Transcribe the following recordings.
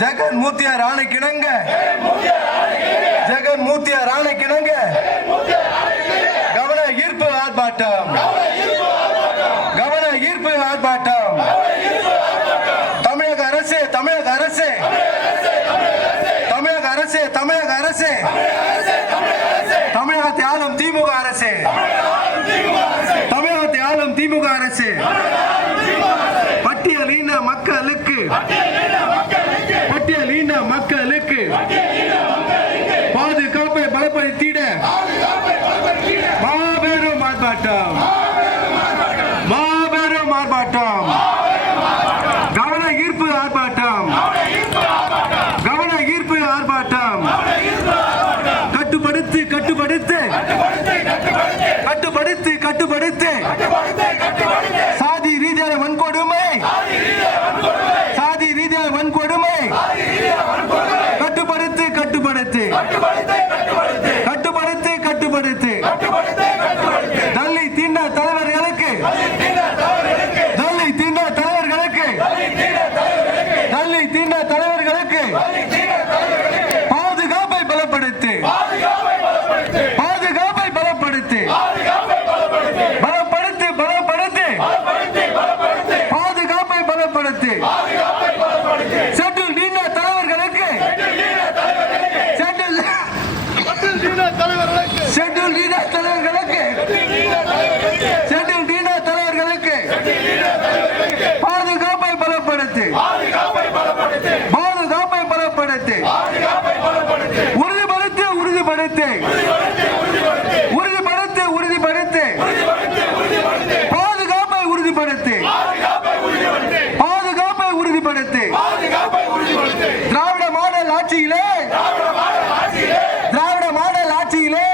ஜெகன் மூர்த்தியார் ஆணைக்கிணங்க ஜெகன் மூர்த்தியார் ஆணைக்கிணங்க கவன ஈர்ப்பு ஆர்ப்பாட்டம் கவன ஈர்ப்பு ஆர்ப்பாட்டம். தமிழக அரசு தமிழக அரசு தமிழக அரசு தமிழக அரசு தமிழகத்தை ஆளும் திமுக அரசு தமிழகத்தை ஆளும் திமுக அரசு பட்டியலின மக்களுக்கு பட்டியலின மக்களுக்கு பாதுகாப்பை பலப்படுத்திட மாபெரும் ஆர்ப்பாட்டம் மாபெரும் ஆர்ப்பாட்டம். கவன ஈர்ப்பு ஆர்ப்பாட்டம் கவன ஈர்ப்பு ஆர்ப்பாட்டம். கட்டுப்படுத்து கட்டுப்படுத்து கட்டுப்படுத்து கட்டுப்படுத்து சாதி ரீதியான வன்கொடுமை சாதி ரீதியான வன்கொடுமை கட்டுப்படுத்து கட்டுப்படுத்து கட்டுப்படுத்து கட்டுப்படுத்து. டெல்லி தீண்ட தலைவர்களுக்கு டெல்லி தீண்ட தலைவர்களுக்கு டெல்லி தீண்ட தலைவர்களுக்கு பாதுகாப்பை பலப்படுத்து பாதுகாப்பை பலப்படுத்து பலப்படுத்து பலப்படுத்து பாதுகாப்பை பலப்படுத்து. ஷெட்யூல் தீண்ட தலைவர்களுக்கு ஷெட்யூல் தீண்ட தலைவர்களுக்கு ஷெட்யூல் தீண்ட தலைவர்களுக்கு பாதுகாப்பை பலப்படுத்து பாதுகாப்பை பலப்படுத்து. உறுதிப்படுத்து உறுதிப்படுத்து உறுதிப்படுத்து உறுதிப்படுத்து பாதுகாப்பை உறுதிப்படுத்து பாதுகாப்பை உறுதிப்படுத்து. திராவிட மாடல் ஆட்சியிலே திராவிட மாடல் ஆட்சியிலே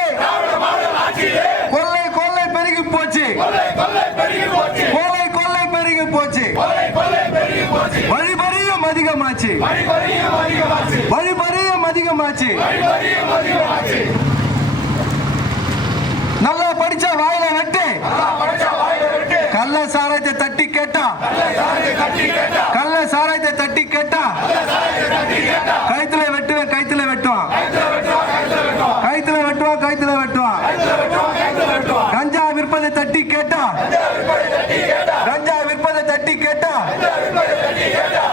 கொள்ளை கொள்ளை பெருகி போச்சு கொள்ளை கொள்ளை பெருகி போச்சு வழிபறியும் அதிகமாச்சு வழிபறியும் அதிகமாச்சு. நல்லா படிச்ச வாயில வெட்டு கள்ள சாராயத்தை தட்டி கேட்டா கள்ள சாராயத்தை தட்டி கேட்டா கைத்துல வெட்டுவேன் கைத்துல வெட்டுவான் கைத்துல வெட்டுவான் கைத்துல வெட்டுவான். கஞ்சா விற்பதை தட்டி கேட்டா கஞ்சா விற்பதை தட்டி கேட்டா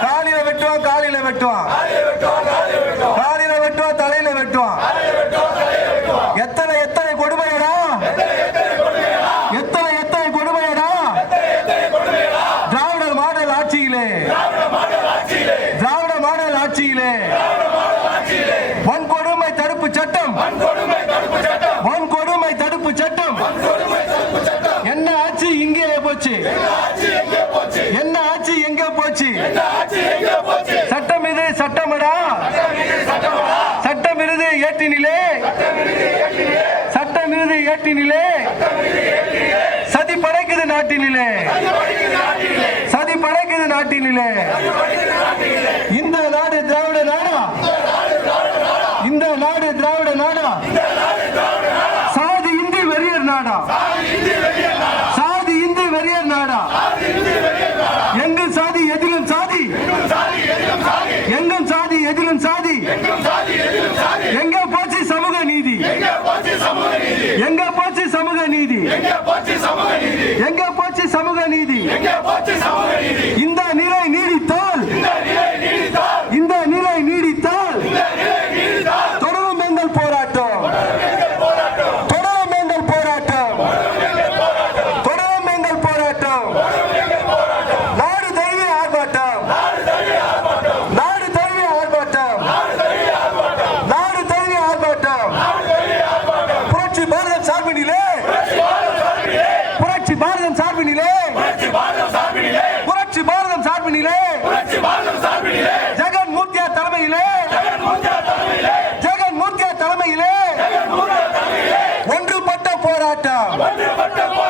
காலில வெட்டுவான் காலில வெட்டுவான் காலில வெட்டுவான் தலையில வெட்டுவான். எத்தனை எத்தனை கொடுமையடா எத்தனை எத்தனை கொடுமையடா. திராவிட மாடல் ஆட்சியிலே திராவிட மாடல் ஆட்சியிலே வன்கொடுமை தடுப்பு சட்டம் வன்கொடுமை தடுப்பு சட்டம் என்ன ஆட்சி இங்கே போச்சு என்ன ஆட்சி எங்கே போச்சு. சட்டம் இது சட்டமடா சட்டம் இது ஏட்டினிலே சட்டம் இது ஏட்டினிலே சதி படைக்குது நாட்டினிலே சதி படைக்குது நாட்டினிலே. இந்த நாடு திராவிட நாடா இந்த நாடு திராவிட நாடா சாதி இந்தி வெறியர் நாடா சாதி இந்தி வெறியர் நாடா. எங்கும் சாதி எதிலும் சாதி எங்கும் சாதி எதிலும் சாதி. எங்க போச்சு சமூக நீதி எங்க போச்சு சமூக நீதி எங்க போச்சு சமூக நீதி. இந்த நிலை நீடித்தால் இந்த நிலை நீடித்தால் தொடரும் எங்கள் போராட்டம் தொடரும் எங்கள் போராட்டம் தொடரும் எங்கள் போராட்டம். நாடு தழுவிய ஆர்ப்பாட்டம் நாடு தழுவிய ஆர்ப்பாட்டம் நாடு தழுவிய ஆர்ப்பாட்டம். புரட்சி பாரதம் சார்பினிலே புரட்சி பாரதம் சார்பினிலே புரட்சி பாரதம் சார்பினிலே ஜெகன் மூர்த்தியார் தலைமையிலே ஜெகன் மூர்த்தியார் தலைமையிலே ஒன்றுபட்ட போராட்டம்